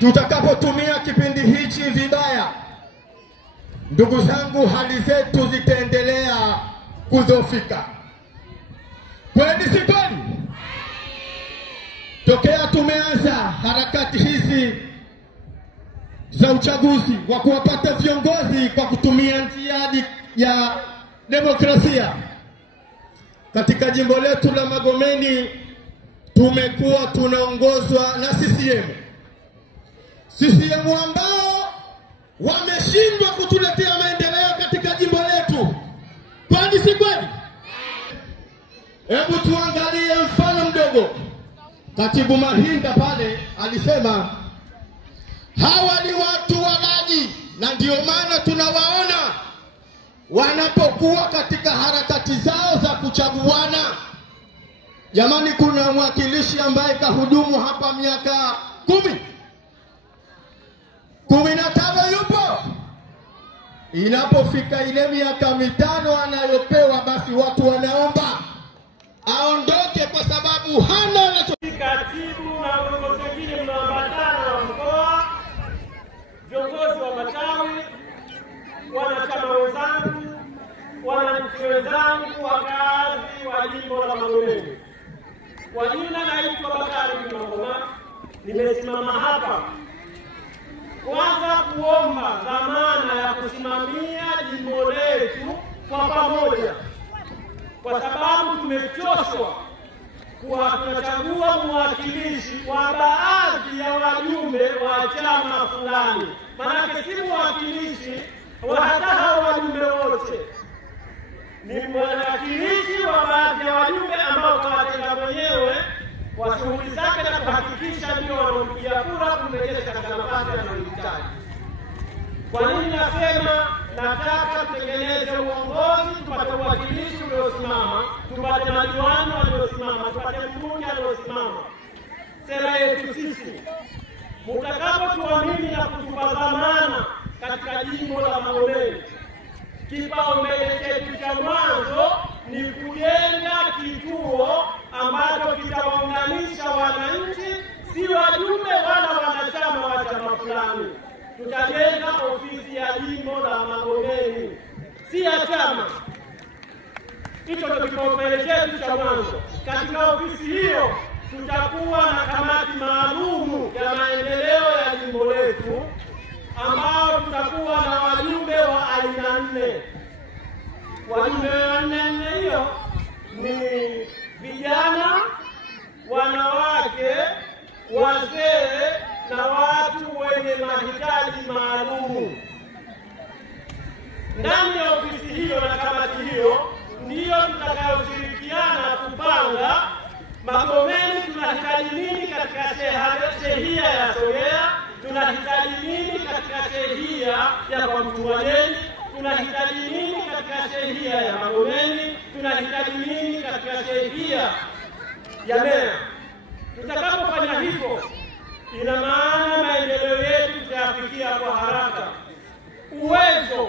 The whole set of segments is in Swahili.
Tutakapotumia kipindi hichi vibaya, ndugu zangu, hali zetu zitaendelea kudhoofika. Kweli si kweli? Tokea tumeanza harakati hizi za uchaguzi wa kuwapata viongozi kwa kutumia njia ya demokrasia, katika jimbo letu la Magomeni tumekuwa tunaongozwa na CCM ambao wameshindwa kutuletea maendeleo katika jimbo letu. Kwani si kweli? Hebu tuangalie mfano mdogo. Katibu Mahinda pale alisema hawa ni watu walaji, na ndio maana tunawaona wanapokuwa katika harakati zao za kuchaguana. Jamani, kuna mwakilishi ambaye kahudumu hapa miaka 15 yupo. Inapofika ile miaka 5 anayopewa, basi watu wanaomba aondoke kwa sababu hana katibu na viongozi wengine mnaambatana na mkoa, viongozi wa matawi, wanachama wenzangu, wananchi wenzangu, wakazi wa jimbo la Magomeni. Kwa jina naitwa Bakari Mlongoma. Nimesimama hapa kwanza kuomba dhamana ya kusimamia jimbo letu kwa pamoja, kwa sababu tumechoshwa kuwa tunachagua mwakilishi wa baadhi ya wajumbe wa chama fulani. Maana si mwakilishi wa hata hao wajumbe wote, ni mwakilishi wa baadhi ya wajumbe ambao kawatenga mwenyewe kwa shughuli zake na kuhakikisha ndio wanaompigia kura kumrejesha katika nafasi anayohitaji. Kwa nini nasema nataka tutengeneze uongozi, tupate uwakilishi uliosimama, tupate madiwani waliosimama, tupate mbunge aliosimama? Sera yetu sisi, mtakapotuamini na kutupa dhamana katika jimbo la Magomeni, kipaumbele chetu cha mwanzo ni kujenga kituo ambacho kitawaunganisha wananchi, si wajumbe wala wanachama wa chama fulani. Tutajenga ofisi ya jimbo la Magomeni, si ya chama. Hicho ndio kipaumbele chetu cha mwanzo. Katika ofisi hiyo tutakuwa na kamati maalum ya maendeleo ya jimbo letu, ambao tutakuwa na wajumbe wa aina 4. Wajumbe wa aina 4 hiyo ni vijana, wanawake, wazee na watu wenye mahitaji maalum. Ndani ya ofisi hiyo na kamati hiyo ndiyo tutakayoshirikiana kupanga Magomeni tunahitaji nini katika shehia ya Songea, tunahitaji nini katika shehia ya Kwamtuwanyeni, tunahitaji nini katika shehia ya Magomeni, tunahitaji nini katika shehia ya Mbeya. Tutakapofanya hivyo, ina maana maendeleo yetu tutafikia kwa haraka. Uwezo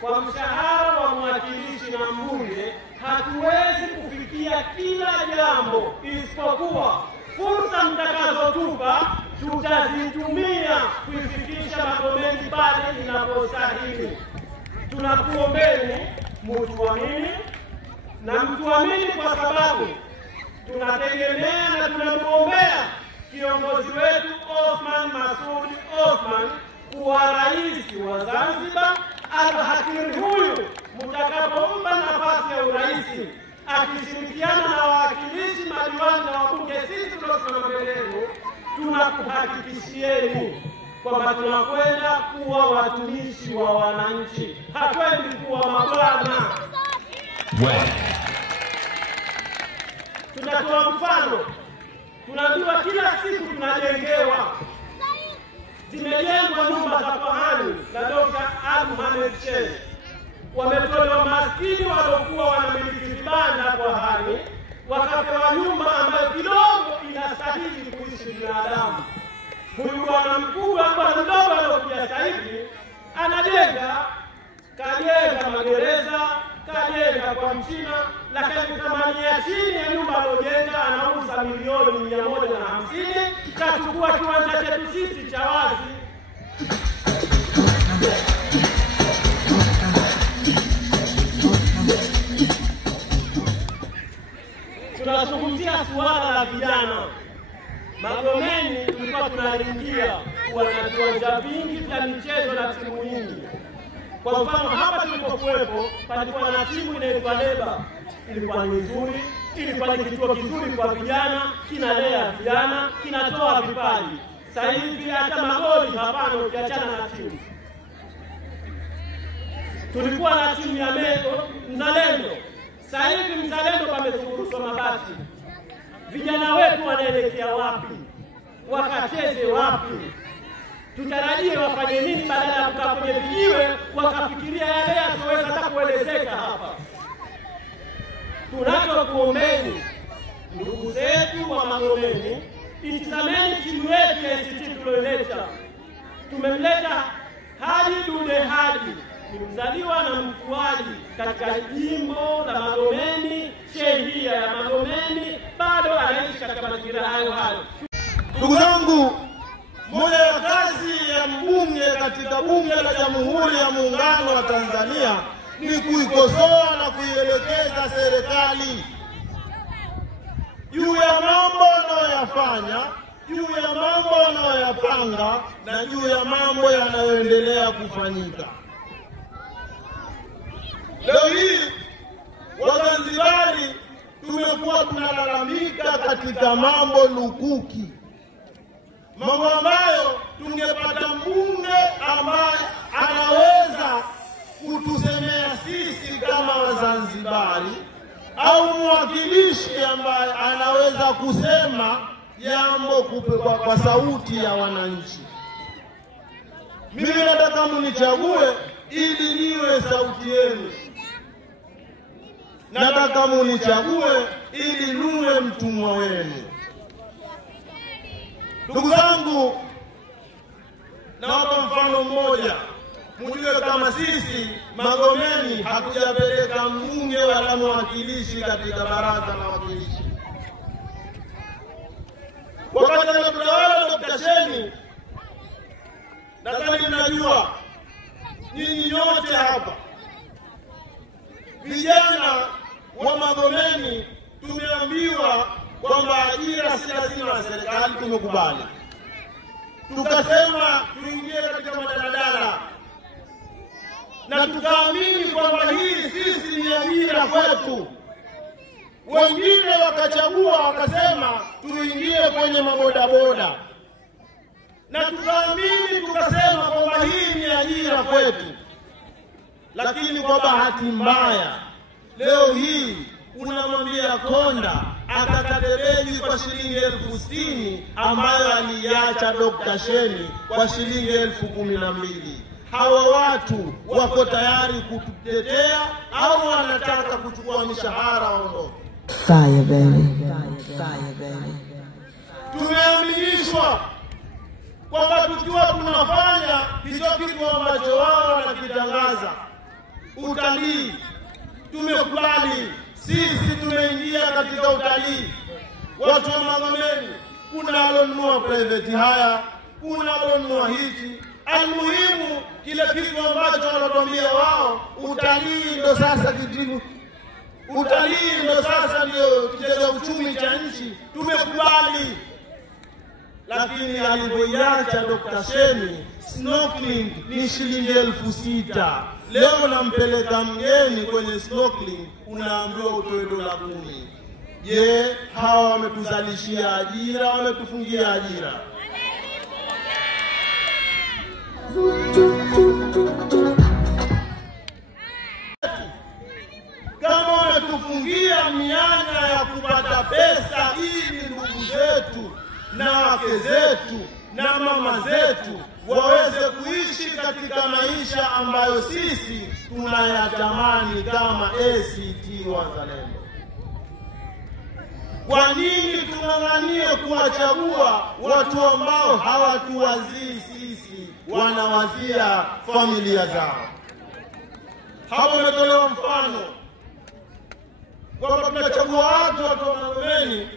kwa mshahara wa mwakilishi na mbunge hatuwezi kufikia kila jambo, isipokuwa fursa mtakazotupa tutazitumia kuifikisha Magomeni pale inapostahili. Tunakuombeni mtuamini, na mtuamini kwa sababu tunategemea na tunamuombea kiongozi wetu Othman Masoud Othman kuwa rais wa Zanzibar. Al-Hakiri huyu mtakapompa nafasi ya urais, akishirikiana na wawakilishi, madiwani na wabunge, sisi tuliosimama mbele yenu, tunakuhakikishieni kwamba tunakwenda kuwa watumishi wa wananchi, hatuendi kuwa mabwana. Tunatoa mfano, tunaambiwa kila siku tunajengewa. Zimejengwa nyumba za fahari na Dr. Ali Mohamed Sheikh. Wametolewa maskini waliokuwa wanamiliki vibanda kwa hali, wakapewa nyumba ambayo kidogo inastahili kuishi binadamu. Huyu bwana mkubwa, bwana mdogo aliyokuja sasa hivi kajenga magereza, kajenga kwa Mchina, lakini thamani ya chini ya nyumba aliyojenga anauza milioni 150, kachukua kiwanja chetu sisi cha wazi. Tunazungumzia suala la vijana. Magomeni tulikuwa tunaingia kuwa na viwanja vingi vya michezo na timu nyingi. Kwa mfano hapa tulipokuwepo palikuwa na timu inaitwa Leba. Ilikuwa nzuri, ilikuwa ni kituo kizuri kwa vijana, kinalea vijana, kinatoa vipaji. Sasa hivi hata magoli hapana ukiachana na timu. Tulikuwa na timu ya Mzalendo. Sasa hivi Mzalendo pamezungurushwa mabati. Vijana wetu wanaelekea wapi? Wakacheze wapi? Tutarajie wafanye nini badala ya kukaa kwenye vijiwe wakafikiria yale yasiyoweza hata kuelezeka hapa? Tunachokuombeni ndugu zetu wa Magomeni, itizameni timu yetu ya ACT tuliyoleta. Tumemleta Haji Dude Haji, ni mzaliwa na mkuaji katika jimbo la Magomeni, shehia ya Magomeni, bado anaishi katika mazingira hayo hayo. Ndugu zangu, moja ya kazi ya mbunge katika bunge la Jamhuri ya Muungano wa Tanzania ni kuikosoa na kuielekeza serikali juu ya mambo wanayoyafanya, juu ya mambo wanayoyapanga na juu ya mambo yanayoendelea kufanyika. Leo hii Wazanzibari tumekuwa tunalalamika katika mambo lukuki, mambo ambayo tungepata mbunge ambaye anaweza kutusemea sisi kama Wazanzibari, au mwakilishi ambaye anaweza kusema jambo kwa sauti ya wananchi. Mimi nataka munichague ili niwe sauti yenu. Nataka munichague ili niwe mtumwa wenu. Ndugu zangu, naomba mfano mmoja. Mjue kama sisi Magomeni hatujapeleka mbunge wala mwakilishi katika baraza la wawakilishi. Wakati anatawala Dr. Sheni, nadhani mnajua nyinyi nyote hapa, vijana wa Magomeni tumeambiwa kwamba ajira si lazima serikali, tumekubali. Tukasema tuingie katika madaladala, na tukaamini kwamba hii sisi ni ajira kwetu. Wengine wakachagua wakasema tuingie kwenye mabodaboda, na tukaamini tukasema kwamba hii ni ajira kwetu. Lakini kwa bahati mbaya leo hii unamwambia konda akakate begi kwa shilingi 60,000 ambayo aliacha Dr. Sheni kwa shilingi 12,000. Hawa watu wako tayari kututetea au wanataka kuchukua mishahara waondoke? Fire baby, fire baby. Tumeaminishwa kwamba tukiwa tunafanya hicho kitu ambacho wao wanakitangaza, utalii, tumekubali. Sisi tumeingia katika utalii. Watu wa Magomeni, kuna alonunua private haya, kuna alonunua hichi. Almuhimu kile kitu ambacho wanatuambia wao, utalii ndo sasa kitu, utalii ndo sasa ndio kitega uchumi cha nchi. Tumekubali. Lakini alipoiacha Dr. Sheni, snorkeling ni shilingi 6,000. Leo nampeleka mgeni kwenye snorkeling, unaambiwa utoe $10. Je, hawa wametuzalishia ajira, wametufungia ajira? Kama wametufungia mianya ya kupata pesa ili ndugu zetu na wake zetu na mama zetu waweze kuishi katika maisha ambayo sisi tunayatamani kama ACT Wazalendo, kwa nini tung'ang'anie kuwachagua watu ambao hawatuwazii sisi, wanawazia familia zao? Hapo umetolewa mfano kwamba tunachagua watu wa Magomeni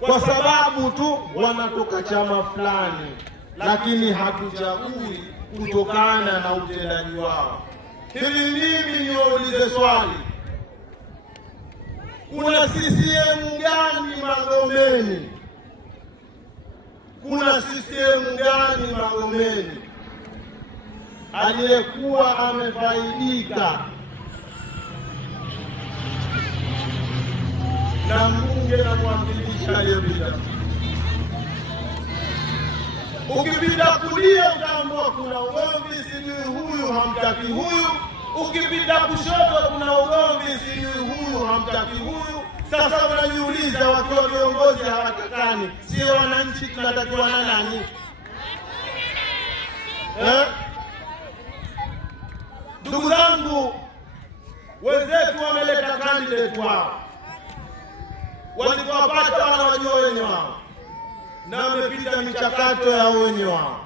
kwa sababu tu wanatoka chama fulani, lakini hatuchagui kutokana na utendaji wao. Hivi mimi niwaulize swali, kuna CCM gani Magomeni? Kuna CCM gani Magomeni aliyekuwa amefaidika na mbunge na mwakilishi aliyepita? Ukipita kulia utaambiwa kuna ugomvi, sijui huyu hamtaki huyu. Ukipita kushoto kuna ugomvi, sijui huyu hamtaki huyu. Sasa unajiuliza, wakiwa viongozi hawatakani, sio wananchi tunatakiwa na nani? Ndugu zangu, wenzetu wameleta candidate wao, walipopata wanawajua wenye wao, na wamepita michakato ya wenye wao.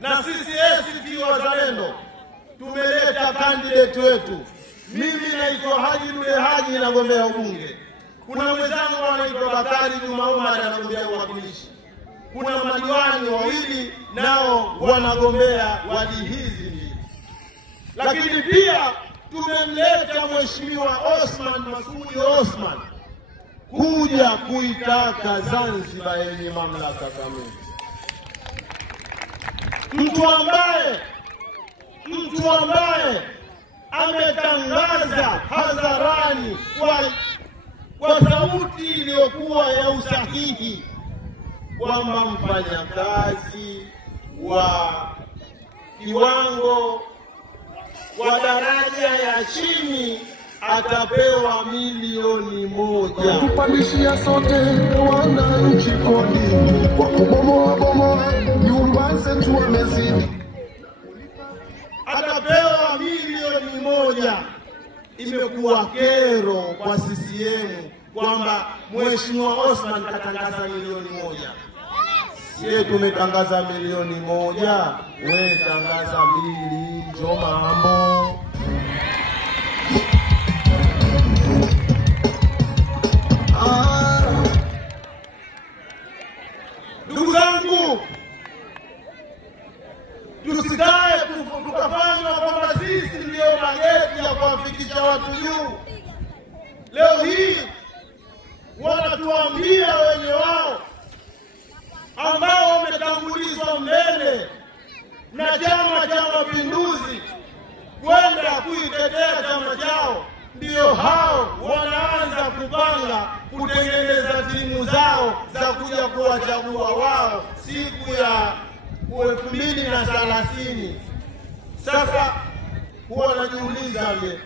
Na sisi ACT Wazalendo tumeleta candidate wetu. Mimi naitwa Haji Dule Haji, nagombea ubunge. Kuna mwenzangu anaitwa Bakari Juma Omar, anagombea uwakilishi. Kuna madiwani wawili nao wanagombea wadi hizi mbili. Lakini pia tumemleta Mheshimiwa Osman Masudi Osman kuja kuitaka Zanzibar yenye mamlaka kamili. Mtu ambaye ametangaza hadharani kwa sauti iliyokuwa ya usahihi kwamba mfanyakazi wa kiwango wa daraja ya chini atapewa milioni 1. Tupandishia sote wananchi kodi kwa kubomoa nyumba zetu wamezidi. Atapewa milioni 1. Imekuwa kero kwa CCM kwamba Mheshimiwa Osman katangaza milioni 1. Sisi tumetangaza milioni 1, wewe tangaza 2, ndio mambo. Ndugu zangu, tusikae tukafanywa kwamba sisi ndio mageti ya kuwafikisha watu juu. Leo hii wanatuambia wenye wao ambao wametangulizwa mbele na Chama cha Mapinduzi kwenda kuitetea chama chao, ndio hao wanaanza kupanga kutengeneza timu zao za kuja kuwachagua wao siku ya 2030. Sasa huwa najiuliza mimi,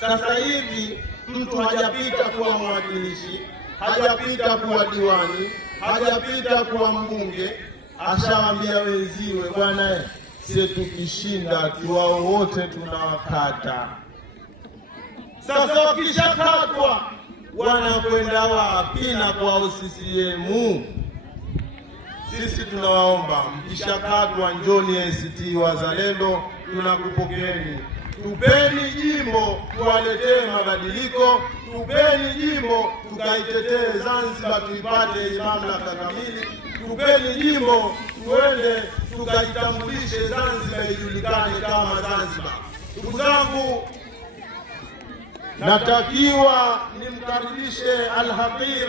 sasa hivi mtu hajapita kuwa mwakilishi, hajapita kuwa diwani, hajapita kuwa mbunge, ashawaambia wenziwe, bwana sisi tukishinda tu wao wote tunawakata. Sasa wakishakatwa wanakwenda wapi na kwa CCM? Sisi tunawaomba, mkishakatwa njoni ACT Wazalendo, tunakupokeeni. Tupeni jimbo tuwaletee mabadiliko, tupeni jimbo tukaitetee Zanzibar tuipate mamlaka kamili, tupeni jimbo tuende tukajitambulishe Zanzibar ijulikane kama Zanzibar. Ndugu zangu, natakiwa nimkaribishe Al-Habir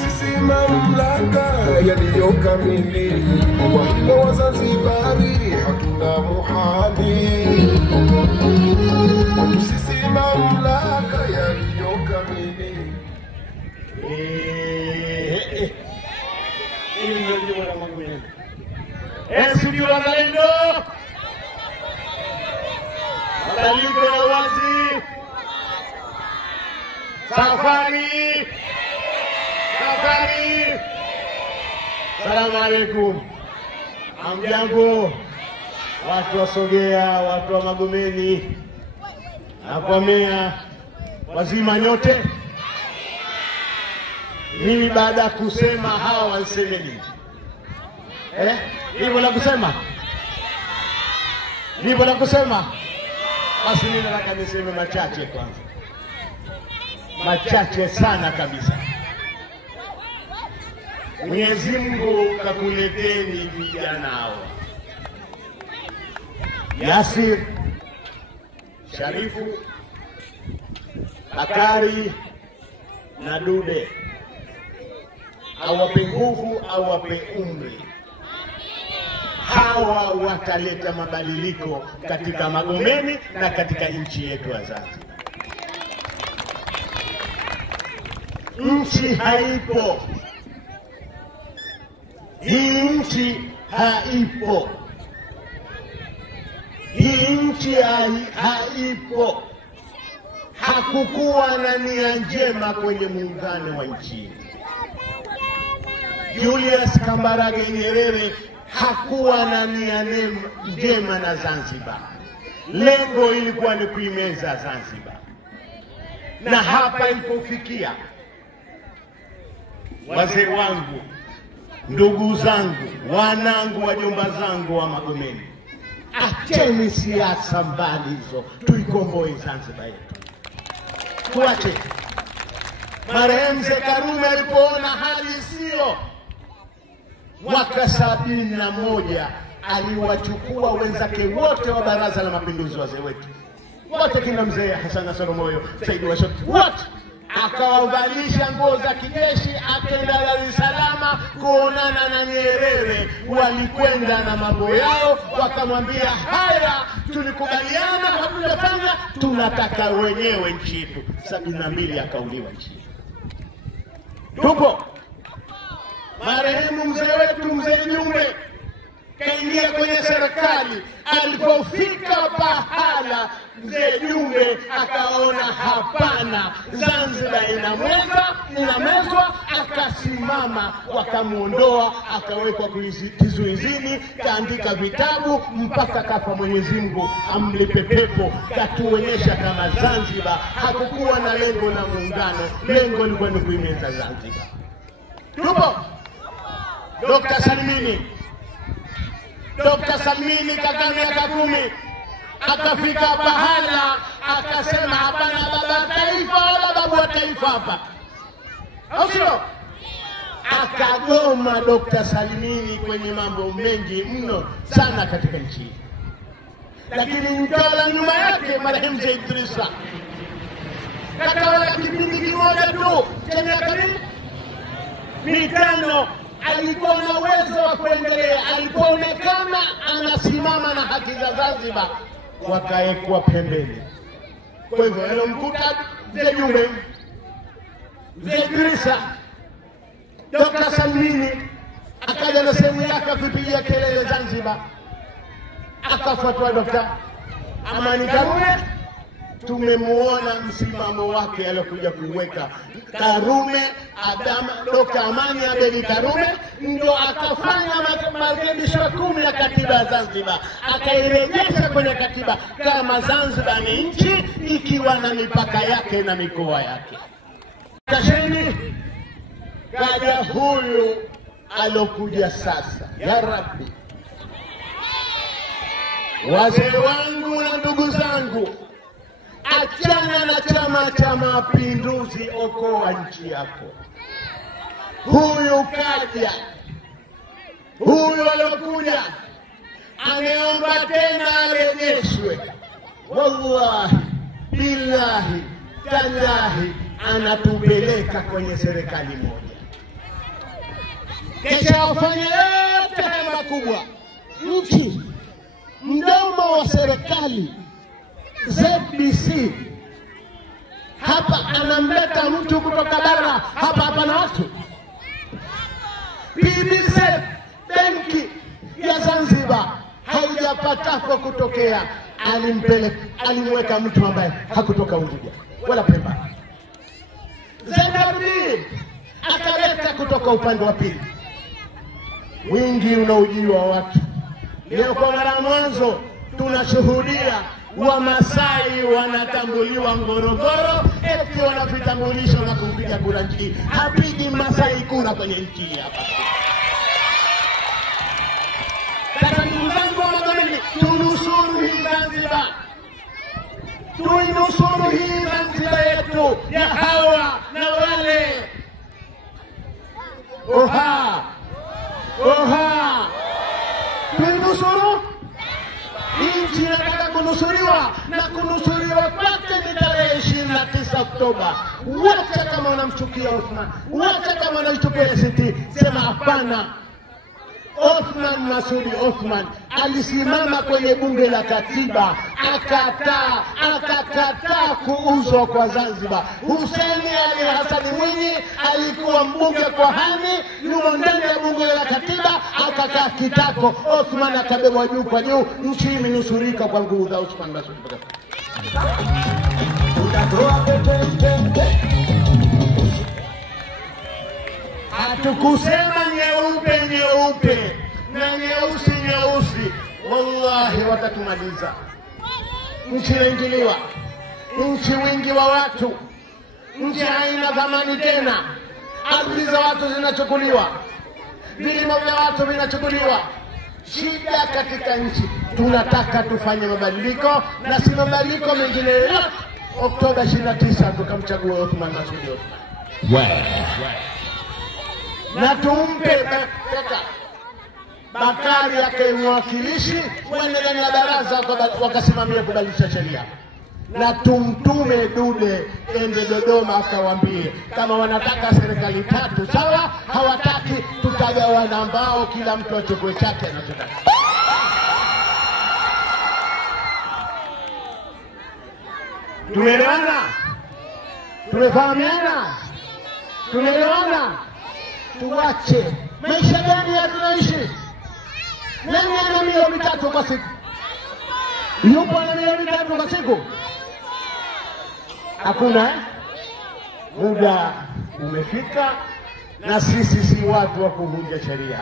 Sisi mamlaka yaliyokamili, kwa hilo Wazanzibari hatuna muhali. Sisi mamlaka yaliyokamili. ACT Wazalendo, mabadiliko ya wazi, safari. Salamu alaikum. Hamjambo watu wasogea, watu wa Magomeni, nakwamea wazima nyote. Mimi baada kusema hawa wasemeni hivyo la kusema Nipo na kusema, basi mimi nataka niseme machache kwanza. Machache sana kabisa. Mwenyezi Mungu kakuleteni vijana hao. Yasir, Sharifu, Bakari na Dude. Awape nguvu, awape umri. Hawa wataleta mabadiliko katika Magomeni na katika nchi yetu ya Zanzibar. Nchi haipo. Hii nchi haipo. Hii nchi haipo. Hakukuwa na nia njema kwenye muungano wa nchi. Julius Kambarage Nyerere hakuwa na nia njema na Zanzibar. Lengo ilikuwa ni kuimeza Zanzibar. Na hapa ilipofikia, wazee wangu, ndugu zangu, wanangu, wajomba zangu wa Magomeni, acheni siasa mbali hizo, tuikomboe Zanzibar yetu. Tuache. Marehemu Mzee Karume alipoona hali sio, mwaka 71 aliwachukua wenzake wote wa Baraza la Mapinduzi, wazee wetu wote, kina Mzee Hassan Nasoro Moyo, Said Washot, wote akawavalisha nguo za kijeshi, akaenda Dar es Salaam kuonana na Nyerere. Walikwenda na mambo yao, wakamwambia haya, tulikubaliana, hatujafanya, tunataka wenyewe nchi yetu. 72 akauliwa nchi. Tupo. Marehemu mzee wetu Mzee Jumbe kaingia kwenye serikali. Alipofika pahala, Mzee Jumbe akaona hapana, Zanzibar inamezwa, akasimama, wakamuondoa, akawekwa kizuizini, kaandika vitabu mpaka kafa. Mwenyezi Mungu amlipe pepo. Katuonyesha kama Zanzibar hakukuwa na lengo la muungano, lengo lilikuwa ni kuimeza Zanzibar. Tupo. Dr. Salimini kaka miaka 10 akafika pahala akasema hapana baba taifa wala babu wa taifa hapa. Au sio? Akagoma Dr. Salimini kwenye mambo mengi mno sana katika nchi. Lakini mtawala nyuma yake marehemu Mzee Idrisa katawala kipindi kimoja tu cha miaka 5. Alikuwa na uwezo wa kuendelea. Alipoonekana anasimama na haki za Zanzibar, wakaekwa pembeni. Kwa hivyo alomkuta Mzee Jumbe, Mzee Idrisa, Dr. Salimini akaja na sehemu yake kupigia kelele Zanzibar. Akafuatwa Dr. Amani Karume. Tumemuona msimamo wake aliokuja kuweka Karume, Dr. Amani Abedi Karume, ndio akafanya marekebisho 10 ya katiba ya Zanzibar, akairejesha kwenye katiba kama Zanzibar ni nchi ikiwa na mipaka yake na mikoa yake. Kasheni kaja huyu alokuja sasa. Ya Rabbi, wazee wangu na ndugu zangu, achana na Chama cha Mapinduzi, okoa nchi yako. Huyu kaja, huyu alokuja ameomba tena arejeshwe. Wallahi billahi tallahi anatupeleka kwenye serikali moja. Kesha wafanye yote makubwa. Nchi mdomo wa serikali ZBC hapa anamleta mtu kutoka bara, hapa na watu. PBZ benki ya Zanzibar haijapatapo kutokea, alimweka mtu ambaye hakutoka Unguja wala Pemba. ZRB akaleta kutoka upande wa pili. Wingi unaojiwa watu. Leo kwa mara mwanzo tunashuhudia Wamasai wanatambuliwa Ngorongoro, eti wana vitambulisho na kumpiga kura nchi. Hapigi Masai kura kwenye nchi hapa. Sasa ndugu zangu wa Magomeni, tunusuru hii Zanzibar, tuinusuru hii Zanzibar yetu ya hawa na wale. Oha, oha, tuinusuru nchi. Inataka kunusuriwa, na kunusuriwa kwake ni tarehe 29 Oktoba. Wacha kama unamchukia Othman, wacha kama unamchukia ACT, sema hapana. Othman Masoud Othman alisimama kwenye bunge la katiba akakataa kuuzwa kwa Zanzibar. Hussein Ali Hassan Mwinyi alikuwa mbunge kwa hani, yumo ndani ya bunge la katiba, akakaa kitako. Othman akabebwa juu kwa juu, nchi imenusurika kwa nguvu za Othman Masoud. Hatukusema nyeupe na nyeusi. Wallahi watatumaliza. Nchi inaingiliwa, nchi wingi wa watu, nchi haina thamani tena. Ardhi za watu zinachukuliwa, vilimo vya watu vinachukuliwa. Shida katika nchi. Tunataka tufanye mabadiliko, na si mabadiliko mengine yote. Oktoba 29 tukamchagua Othman Masoud Othman. Na tumpe Bakari yake mwakilishi, wende ndani ya baraza wakasimamia kubadilisha sheria. Na tumtume Dude ende Dodoma akawaambie kama wanataka serikali tatu sawa, hawataki tutagawana ambao kila mtu achukue chake anachotaka. Tumeelewana? Tumefahamiana? Tumeelewana? Tuwache maisha gani ya tunaishi? Nani ana milioni 3 kwa siku? Yupo ana milioni 3 kwa siku? Hakuna. Muda umefika, na sisi si watu wa kuvunja sheria.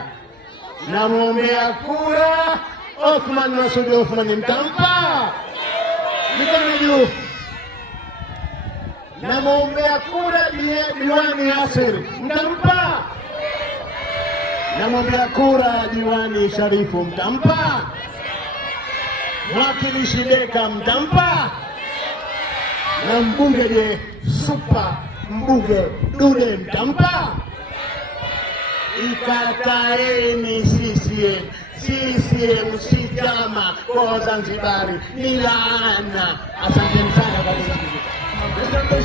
Namwombea kura Othman Masoud Othman, mtampa? Mikono juu. Namwombea kura Diwani Yasir, mtampa? Namwombea kura Diwani Sharifu, mtampa? Mwakilishi Deka, mtampa? Na mbunge je super mbunge Dude, mtampa? Ikataeni CCM si chama kwa Wazanzibari, ni laana. Asanteni sana kwa kusikiliza.